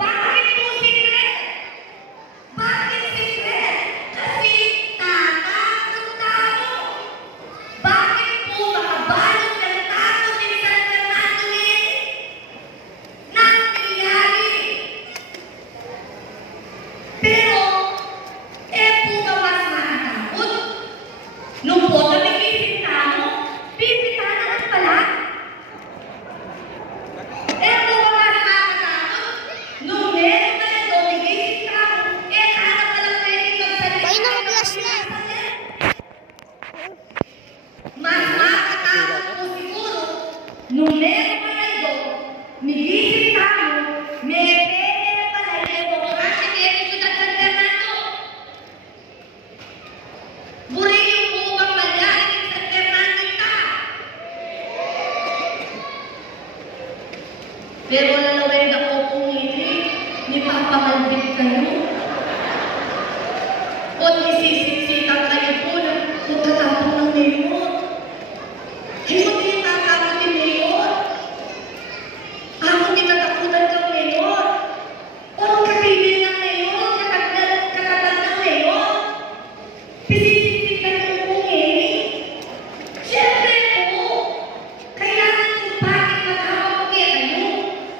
Bakit po secret? Bakit secret? Kasi tatakot tayo. Bakit po makabalot ng takot ni San Fernando ni nangyayari? Pero, po ba mas nakatakot? Nung po kami bibintano naman pala. Po ba mas nakatakot? Nung meron na ito, bibintano, kaya pala pwede magsalita. Ay, nakabias na. Mas makakatakot po siguro nung meron pa na ito, nigising tayo, may pwede pala ito kasi kaya ito sa San Fernando. Burin po bang magaling sa San Fernando ita? Pero lalawin ako kung hindi, ni papamalbit kayo. O nisisiksikan kayo po na magkatapong ng mayor. Hindi tatakot ni mayor. Ako tinatakutan kang mayor. O kapibil ng mayor, katatag ng mayor. Pisisiksikan yung kung Siyempre po, kailangan kung bakit magkakapagkaya kayo.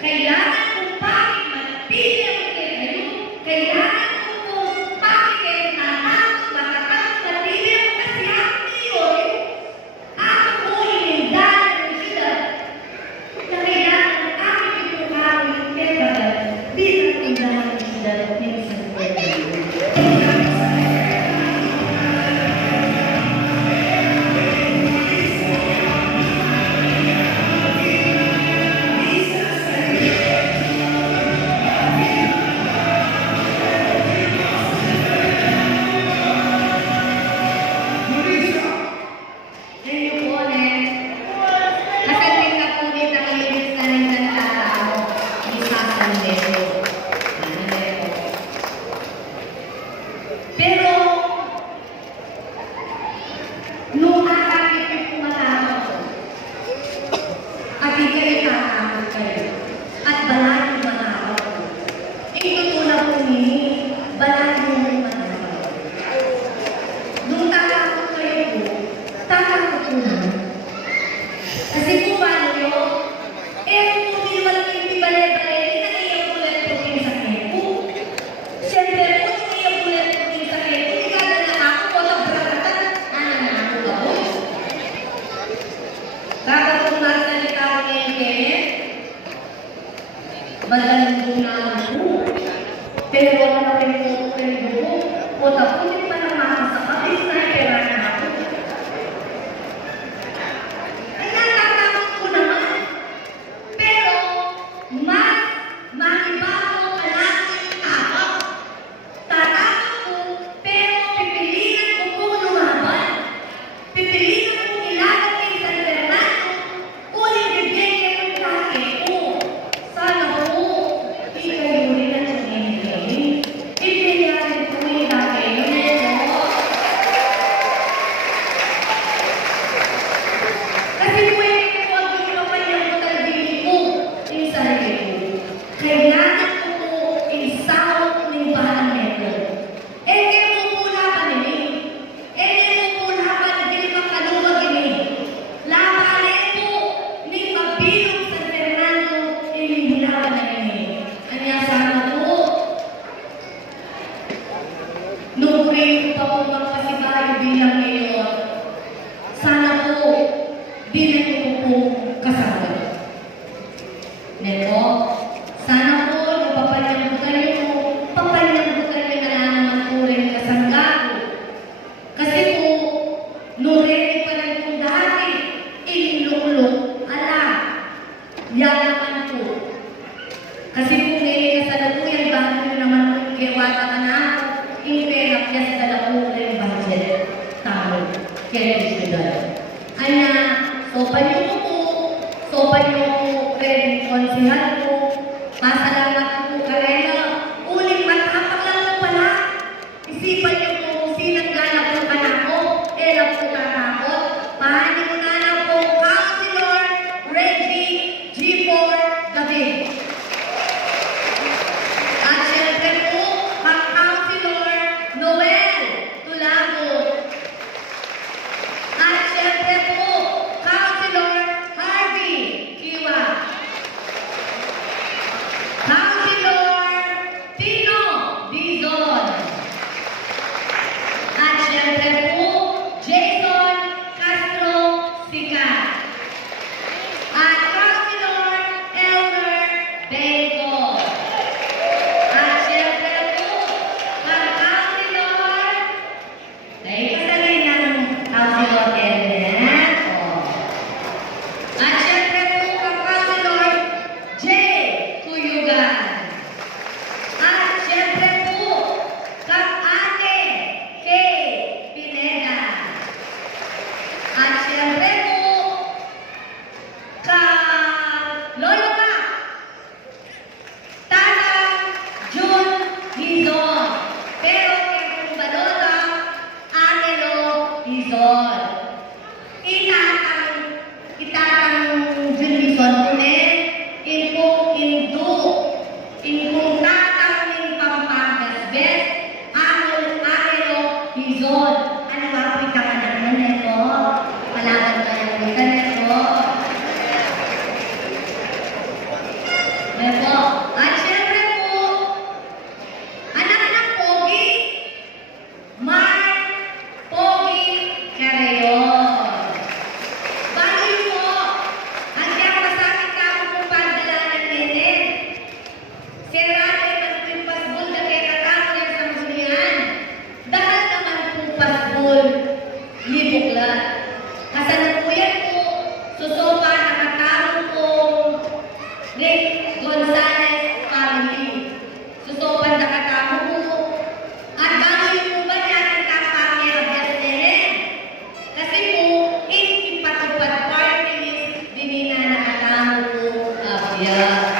Kailangan kung bakit manapili ang kaya kayo. Kailangan kung bakit kayo natakot, matatakot, manapili ang kasi ang mayor. Ako po hinindahan ng sila na kailangan ng aking itukawi kaya bilang tindahan ng sila ng minsan pwede. Pero, nung nakakipit po matakot, at ika'y tatakot kayo, at balado matakot. Ito po na po ni balado matakot. Nung tatakot kayo po, tatakot po na. Kasi po paano nyo, po hindi naman hindi balay-balay, hindi nag-iyak po lang po yung sakit po. Siyempre po, nag-iyak po lang po yung sakit po. Ikaw na ako po, nagbratan, na ako ako. Kapag po nagsalita ko ngayon kayo, madalang po na ako. Pero wala na rin po kayo po, tapunin pa ng makasakap, isnahiperan na ako. Ay, natatakot ko naman. Pero, mas makibago ka natin takot. Tatakot ko, pero pipilihan ko po lumaban. Pipilihan ko ilagat kay San Fernando. Uling bigyan niya ng laki ko. Sana po, ikaw rin ang sinigay. Pipilihan ko ilagay niyo. Kasi pwede ko ang ipapayang ko talagang ko yung sarili ko. Kailangan ko po isawag ng balang metro. Kaya mo po laban nila. Kaya mo po laban na din makaluwag nila. Laban po ni Mabilog San Fernando inihilawan na nila. Kanya sana po, nung rin pa po magpasibayo bilang mayor, sana po, bilang ko po kasama. Neto, sana po, napapanyang ko kayo na naman po rin kasanggago. Kasi po, nung rin pa rin po dati, inilulok, yan naman po. Kasi po ngayon kasalukuyan, bakit nyo naman po kiwata ka na ako, in-pera niya sa dalakulan budget. Tao, kaya siyudad. Kaya, sopan niyo po, rin konsihal po, pasalamat po karena, uling matapang lang po pala. Isipan niyo po kung sinang gana po ka na po, lang po tatakot. Pahanin mo na lang po, Councilor Reggie G4 David. Ayan po. At syempre po, anak ng Pogi, Mark Pogi Carreon. Bago yun po, ang kaya masakit ka ako kung pagdalanan ninin. Serrano ay magpipasbol na kaya katapos yan sa musulian. Dahil naman po pasbol ni Buklat. Kasalukuyan po, susopa nakatawag po Rick Gonzalez family. Susopan nakatawag po. At bago yung po ba niya ang kapamilya ng Blasderen? Kasi po, ipatupad party list din na nakatawag po abya.